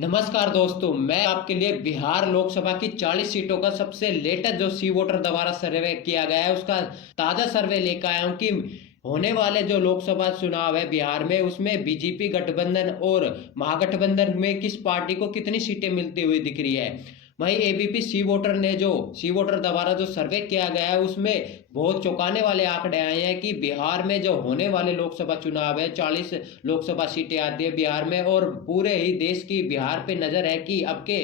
नमस्कार दोस्तों, मैं आपके लिए बिहार लोकसभा की 40 सीटों का सबसे लेटेस्ट जो सी वोटर द्वारा सर्वे किया गया है उसका ताजा सर्वे लेकर आया हूं कि होने वाले जो लोकसभा चुनाव है बिहार में उसमें बीजेपी गठबंधन और महागठबंधन में किस पार्टी को कितनी सीटें मिलती हुई दिख रही है। वहीं एबीपी सी वोटर ने जो सी वोटर द्वारा जो सर्वे किया गया है उसमें बहुत चौंकाने वाले आंकड़े आए हैं कि बिहार में जो होने वाले लोकसभा चुनाव है 40 लोकसभा सीटें आती है बिहार में और पूरे ही देश की बिहार पे नजर है कि अब के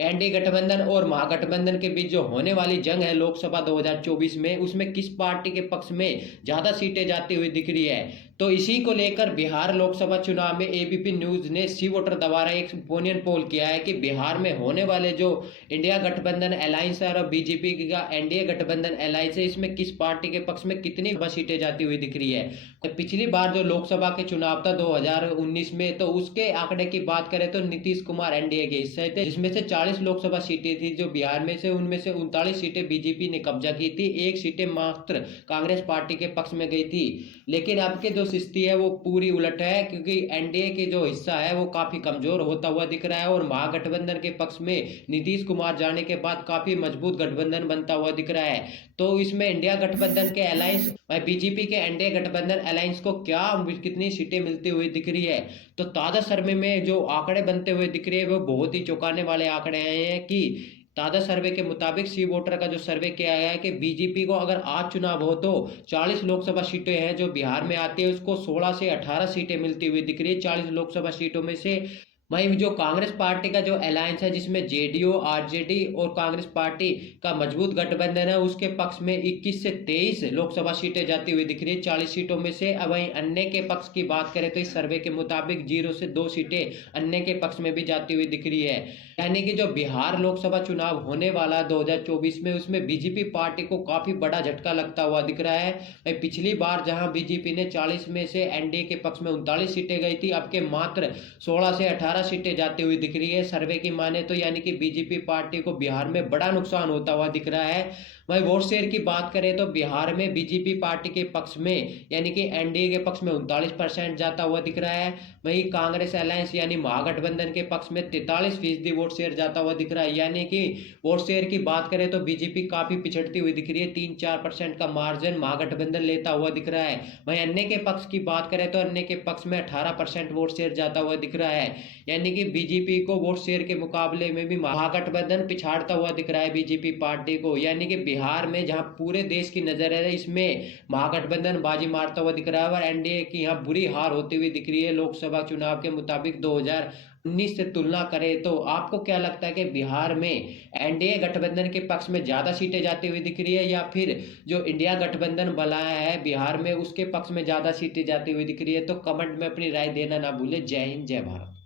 एनडीए गठबंधन और महागठबंधन के बीच जो होने वाली जंग है लोकसभा 2024 में उसमें किस पार्टी के पक्ष में ज्यादा सीटें जाती हुई दिख रही है। तो इसी को लेकर बिहार लोकसभा चुनाव में एबीपी न्यूज ने सी वोटर द्वारा एक ओपिनियन पोल किया है कि बिहार में होने वाले जो इंडिया गठबंधन अलायंस है और बीजेपी का एनडीए गठबंधन अलायंस है इसमें किस पार्टी के पक्ष में कितनी सीटें जाती हुई दिख रही है। तो पिछली बार जो लोकसभा के चुनाव था 2019 में, तो उसके आंकड़े की बात करें तो नीतीश कुमार एनडीए के हिस्से थे जिसमें से 40 लोकसभा सीटें थी जो बिहार में से, उनमें से 39 सीटें बीजेपी ने कब्जा की थी, एक सीटें मात्र कांग्रेस पार्टी के पक्ष में गई थी। लेकिन अब के जो स्थिति है वो पूरी उलट है क्योंकि एनडीए के जो हिस्सा है वो काफी कमजोर होता हुआ दिख रहा है और महागठबंधन के पक्ष में नीतीश कुमार जाने के बाद काफी मजबूत गठबंधन बनता हुआ दिख रहा है। तो इसमें इंडिया गठबंधन के अलायंस बीजेपी के एनडीए गठबंधन अलायंस को क्या कितनी सीटें मिलती हुई दिख रही है। तो ताजा सर्वे में जो आंकड़े बनते हुए दिख रहे हैं वो बहुत ही चौंकाने वाले आंकड़े आए हैं कि ताजा सर्वे के मुताबिक सी वोटर का जो सर्वे किया गया है कि बीजेपी को अगर आज चुनाव हो तो 40 लोकसभा सीटें हैं जो बिहार में आती है उसको 16 से 18 सीटें मिलती हुई दिख रही है 40 लोकसभा सीटों में से। वहीं जो कांग्रेस पार्टी का जो अलायंस है जिसमें जेडीयू आरजेडी और कांग्रेस पार्टी का मजबूत गठबंधन है उसके पक्ष में 21 से 23 लोकसभा सीटें जाती हुई दिख रही है 40 सीटों में से। अब वहीं अन्य के पक्ष की बात करें तो इस सर्वे के मुताबिक 0 से 2 सीटें अन्य के पक्ष में भी जाती हुई दिख रही है। यानी कि जो बिहार लोकसभा चुनाव होने वाला 2024 में उसमें बीजेपी पार्टी को काफी बड़ा झटका लगता हुआ दिख रहा है। पिछली बार जहां बीजेपी ने 40 में से एनडीए के पक्ष में 39 सीटें गई थी, अब के मात्र 16 से 18 सीटें जाती हुई दिख रही है सर्वे की माने तो। यानी कि बीजेपी पार्टी को बिहार में बड़ा नुकसान होता हुआ दिख रहा है। वहीं वोट शेयर की बात करें तो बिहार में बीजेपी पार्टी के पक्ष में यानी कि एनडीए के पक्ष में 39% जाता हुआ दिख रहा है। वहीं कांग्रेस अलायंस यानी महागठबंधन के पक्ष में 43% वोट शेयर जाता हुआ दिख रहा है। यानी कि वोट शेयर की बात करें तो बीजेपी काफी पिछड़ती हुई दिख रही है, 3-4% का मार्जिन महागठबंधन लेता हुआ दिख रहा है। वहीं अन्य के पक्ष की बात करें तो अन्य के पक्ष में 18% वोट शेयर जाता हुआ दिख रहा है। यानी कि बीजेपी को वोट शेयर के मुकाबले में भी महागठबंधन पिछाड़ता हुआ दिख रहा है बीजेपी पार्टी को। यानी कि बिहार में जहां पूरे देश की नजर है इसमें महागठबंधन बाजी मारता हुआ दिख रहा है और एनडीए की यहाँ बुरी हार होती हुई दिख रही है लोकसभा चुनाव के मुताबिक 2019 से तुलना करें तो। आपको क्या लगता है कि बिहार में एनडीए गठबंधन के पक्ष में ज्यादा सीटें जाती हुई दिख रही है या फिर जो इंडिया गठबंधन बनाया है बिहार में उसके पक्ष में ज्यादा सीटें जाती हुई दिख रही है? तो कमेंट में अपनी राय देना ना भूले। जय हिंद, जय भारत।